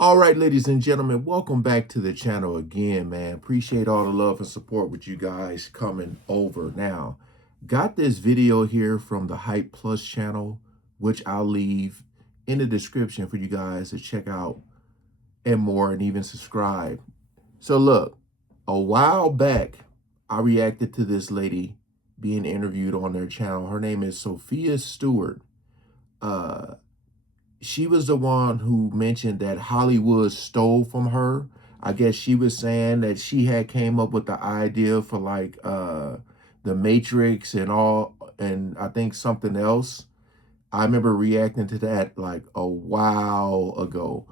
All right, ladies and gentlemen, welcome back to the channel again, man. Appreciate all the love and support with you guys coming over. Now, got this video here from the Hype Plus channel, which I'll leave in the description for you guys to check out and more, and even subscribe. So look, a while back, I reacted to this lady being interviewed on their channel. Her name is Sophia Stewart. She was the one who mentioned that Hollywood stole from her. I guess she was saying that she had came up with the idea for like the Matrix and all, and I think something else. I remember reacting to that like a while ago.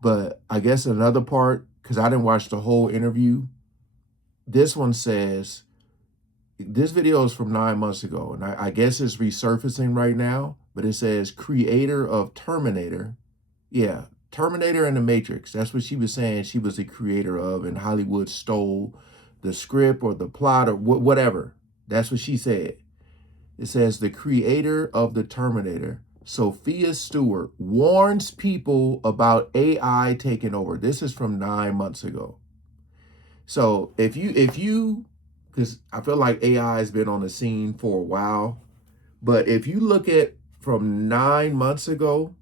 But I guess another part, because I didn't watch the whole interview, this one says, this video is from 9 months ago, and I guess it's resurfacing right now, but it says creator of Terminator. Yeah, Terminator and the Matrix. That's what she was saying she was the creator of, and Hollywood stole the script or the plot or whatever. That's what she said. It says the creator of the Terminator, Sophia Stewart, warns people about AI taking over. This is from 9 months ago. So if you because I feel like AI has been on the scene for a while. But if you look at from 9 months ago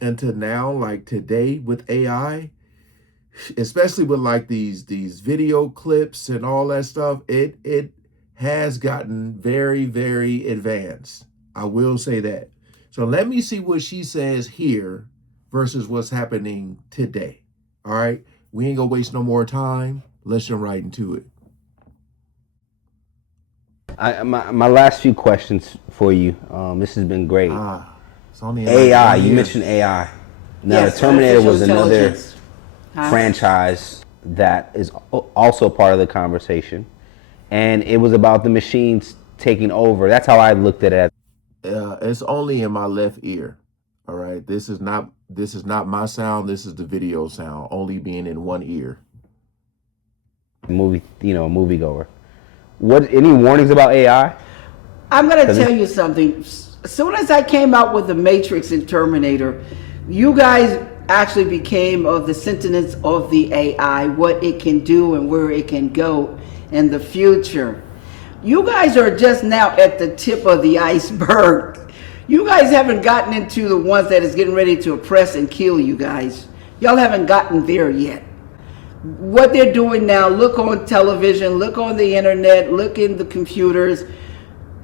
until now, like today with AI, especially with like these video clips and all that stuff, it has gotten very, very advanced. I will say that. So let me see what she says here versus what's happening today. All right, we ain't gonna waste no more time. Let's jump right into it. My last few questions for you. This has been great. It's only AI. You mentioned AI. Now, Yes, the Terminator was artificial another intelligence. franchise that is also part of the conversation, and it was about the machines taking over. That's how I looked at it. It's only in my left ear. All right, this is not my sound. This is the video sound, only being in one ear. Moviegoer. What? Any warnings about AI? I'm going to tell you something. As soon as I came out with the Matrix and Terminator, you guys actually became of the sentience of the AI, what it can do and where it can go in the future. You guys are just now at the tip of the iceberg. You guys haven't gotten into the ones that is getting ready to oppress and kill you guys. Y'all haven't gotten there yet. What they're doing now, look on television, look on the internet, look in the computers,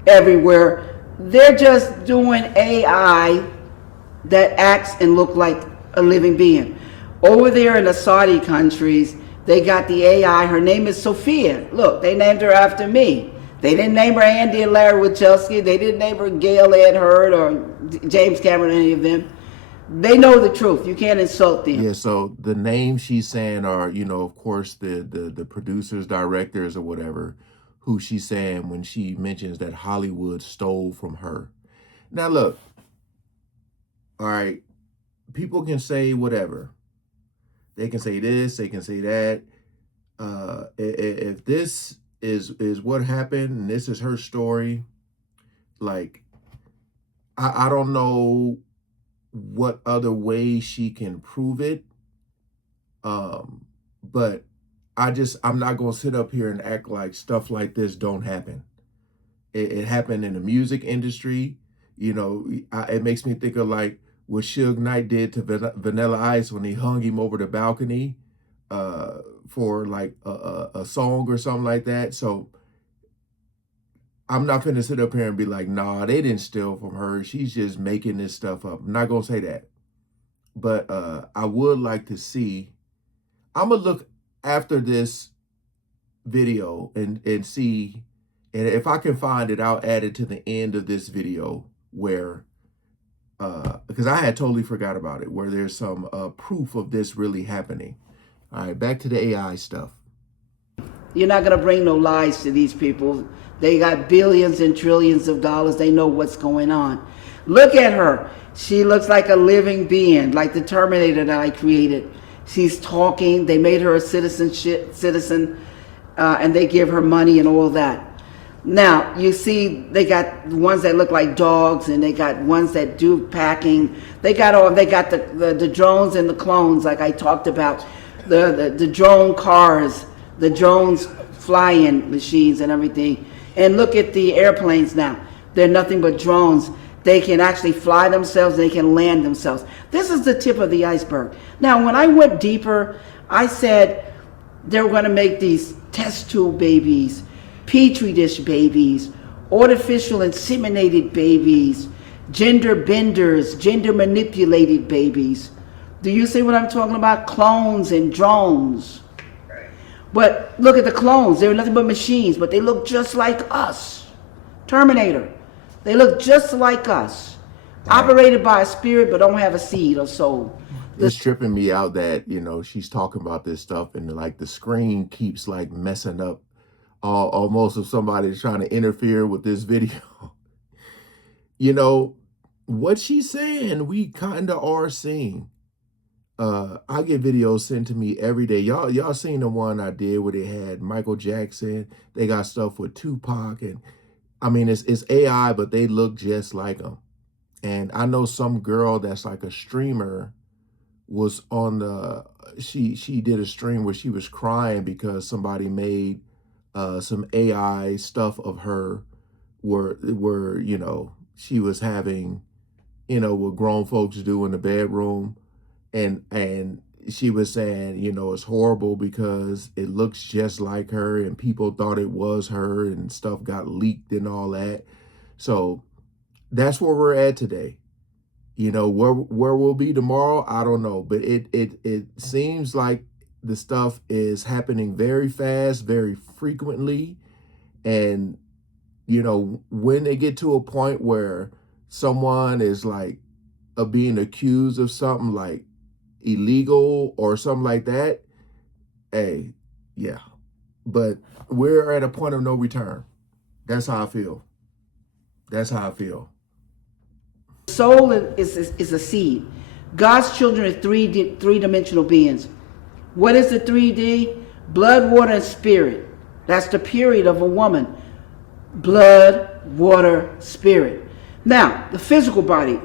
everywhere. They're just doing AI that acts and look like a living being. Over there in the Saudi countries, they got the AI. Her name is Sophia. Look, they named her after me. They didn't name her Andy and Larry Wachowski. They didn't name her Gail Ed Hurd or James Cameron, any of them. They know the truth. You can't insult them. Yeah. So the names she's saying are, of course, the producers, directors, or whatever, who she's saying when she mentions that Hollywood stole from her. Now, look. All right. People can say whatever. They can say this. They can say that. If this is what happened and this is her story, like, I don't know what other way she can prove it. But I'm not going to sit up here and act like stuff like this don't happen. It happened in the music industry. It makes me think of like what Suge Knight did to Vanilla Ice when he hung him over the balcony for like a song or something like that. So I'm not going to sit up here and be like, nah, they didn't steal from her. She's just making this stuff up. I'm not going to say that. But I would like to see, I'm going to look after this video and see, and if I can find it, I'll add it to the end of this video where, because I had totally forgot about it, where there's some proof of this really happening. All right, back to the AI stuff. You're not going to bring no lies to these people. They got billions and trillions of dollars. They know what's going on. Look at her. She looks like a living being, like the Terminator that I created. She's talking. They made her a citizen, and they give her money and all that. Now you see they got ones that look like dogs, and they got ones that do packing. They got the drones and the clones, like I talked about, the drone cars, the drones flying machines and everything. And look at the airplanes now. They're nothing but drones. They can actually fly themselves, they can land themselves. This is the tip of the iceberg. Now when I went deeper, I said they were going to make these test tube babies, petri dish babies, artificial inseminated babies, gender benders, gender manipulated babies. Do you see what I'm talking about? Clones and drones. But look at the clones. They're nothing but machines, but they look just like us. Terminator. They look just like us. Right. Operated by a spirit, but don't have a seed or soul. It's tripping me out that, she's talking about this stuff and like the screen keeps like messing up, almost if somebody's trying to interfere with this video. you know, what she's saying, we kind of are seeing. I get videos sent to me every day. Y'all seen the one I did where they had Michael Jackson. They got stuff with Tupac, and I mean it's AI, but they look just like them. And I know some girl that's like a streamer was on the she did a stream where she was crying because somebody made some AI stuff of her where she was having what grown folks do in the bedroom, and she was saying it's horrible because it looks just like her and people thought it was her and stuff got leaked and all that. So that's where we're at today. Where we'll be tomorrow, I don't know, but it seems like the stuff is happening very fast, very frequently, and when they get to a point where someone is like being accused of something like illegal or something like that, hey, yeah. But we're at a point of no return. That's how I feel. That's how I feel. Soul is a seed. God's children are three-dimensional beings. What is the 3D? Blood, water, and spirit. That's the period of a woman. Blood, water, spirit. Now, the physical body,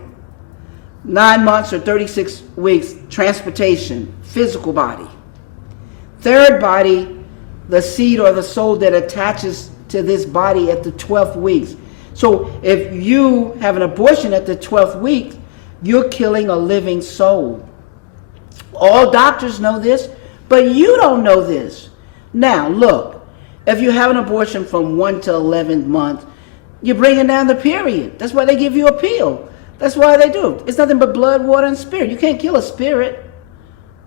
9 months or 36 weeks, transportation, physical body. Third body, the seed or the soul that attaches to this body at the 12th weeks. So if you have an abortion at the 12th week, you're killing a living soul. All doctors know this, but you don't know this. Now, look, if you have an abortion from 1 to 11th month, you're bringing down the period. That's why they give you a pill. That's why they do. It's nothing but blood, water, and spirit. You can't kill a spirit.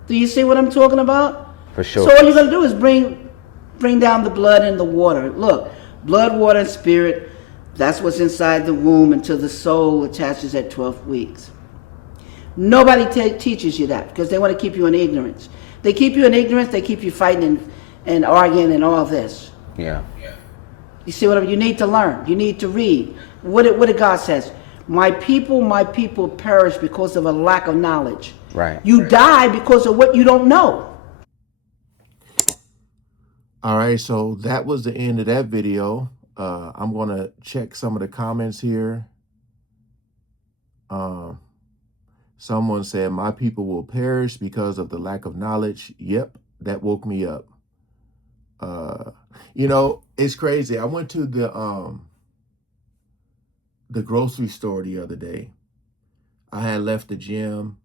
Do you see what I'm talking about? For sure. So all you're going to do is bring down the blood and the water. Look, blood, water, and spirit, that's what's inside the womb until the soul attaches at 12 weeks. Nobody teaches you that because they want to keep you in ignorance. They keep you in ignorance. They keep you fighting and arguing and all this. Yeah. You see what I mean? You need to learn. You need to read. What did God says? My people perish because of a lack of knowledge. Right. You die because of what you don't know. All right, so that was the end of that video. I'm going to check some of the comments here. Someone said, my people will perish because of the lack of knowledge. Yep, that woke me up. It's crazy. I went to the grocery store the other day. I had left the gym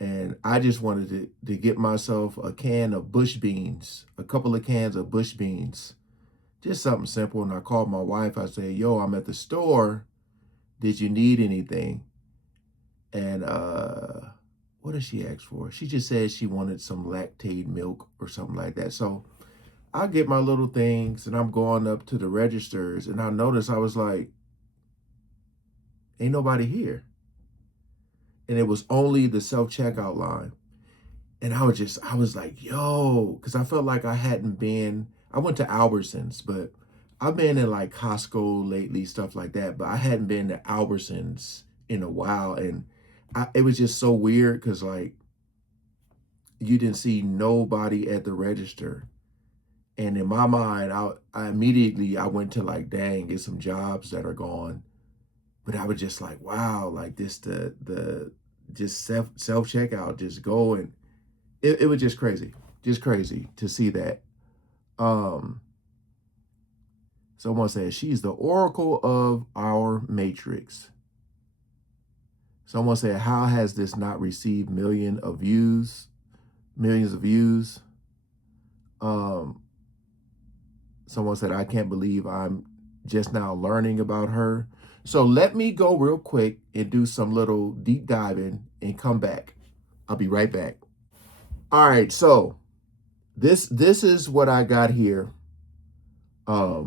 and I just wanted to get myself a can of bush beans, a couple of cans of bush beans, just something simple. And I called my wife. I said, yo, I'm at the store. Did you need anything? And what did she ask for? She just said she wanted some lactate milk or something like that. So I get my little things and I'm going up to the registers and I noticed I was like, ain't nobody here. And it was only the self-checkout line. And I was like, yo, because I felt like I went to Albertsons, but I've been in like Costco lately, stuff like that, but I hadn't been to Albertsons in a while. And it was just so weird because like you didn't see nobody at the register. And in my mind, I immediately I went to like, dang, get some jobs that are gone. But I was just like, wow, like this the just self checkout, just go, and it was just crazy to see that. Someone said she's the oracle of our matrix. Someone said, how has this not received millions of views? Um, Someone said, I can't believe I'm just now learning about her. So let me go real quick and do some little deep diving and come back. I'll be right back. All right, so this is what I got here. I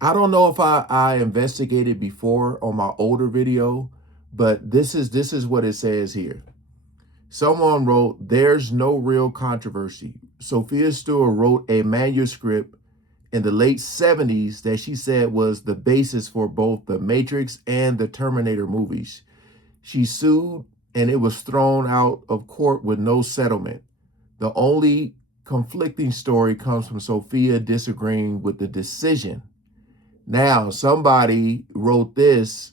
don't know if I investigated before on my older video, but this is what it says here. Someone wrote, there's no real controversy. Sophia Stewart wrote a manuscript in the late 70s that she said was the basis for both the Matrix and the Terminator movies. She sued and it was thrown out of court with no settlement. The only conflicting story comes from Sophia disagreeing with the decision. Now, somebody wrote this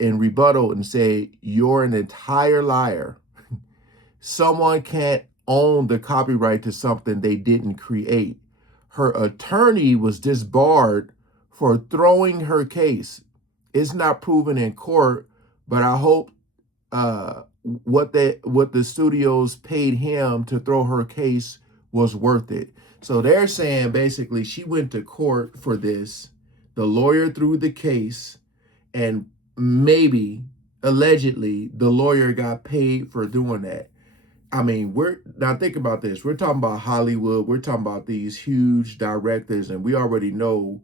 in rebuttal and said, you're an entire liar. Someone can't own the copyright to something they didn't create. Her attorney was disbarred for throwing her case. It's not proven in court, but I hope what the studios paid him to throw her case was worth it. So they're saying basically she went to court for this. The lawyer threw the case, and maybe allegedly the lawyer got paid for doing that. I mean, we're now think about this. We're talking about Hollywood. We're talking about these huge directors, and we already know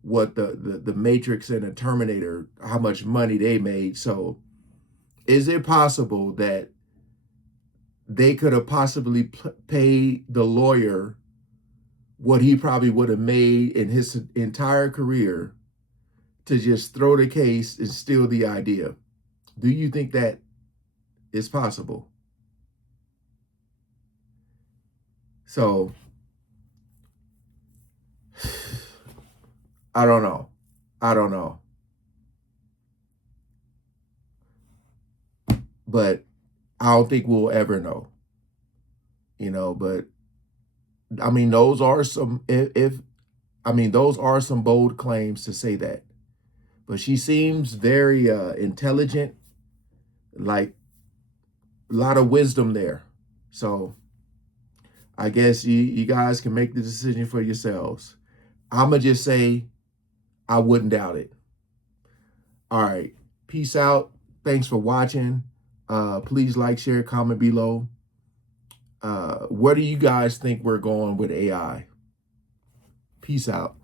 what the Matrix and the Terminator, how much money they made. So is it possible that they could have possibly paid the lawyer what he probably would have made in his entire career to just throw the case and steal the idea? Do you think that is possible? So I don't know. I don't know. But I don't think we'll ever know. But I mean, those are some if I mean, those are some bold claims to say that. But she seems very intelligent, like a lot of wisdom there. So I guess you guys can make the decision for yourselves. I'ma just say I wouldn't doubt it. All right. Peace out. Thanks for watching. Please like, share, comment below. Where do you guys think we're going with AI? Peace out.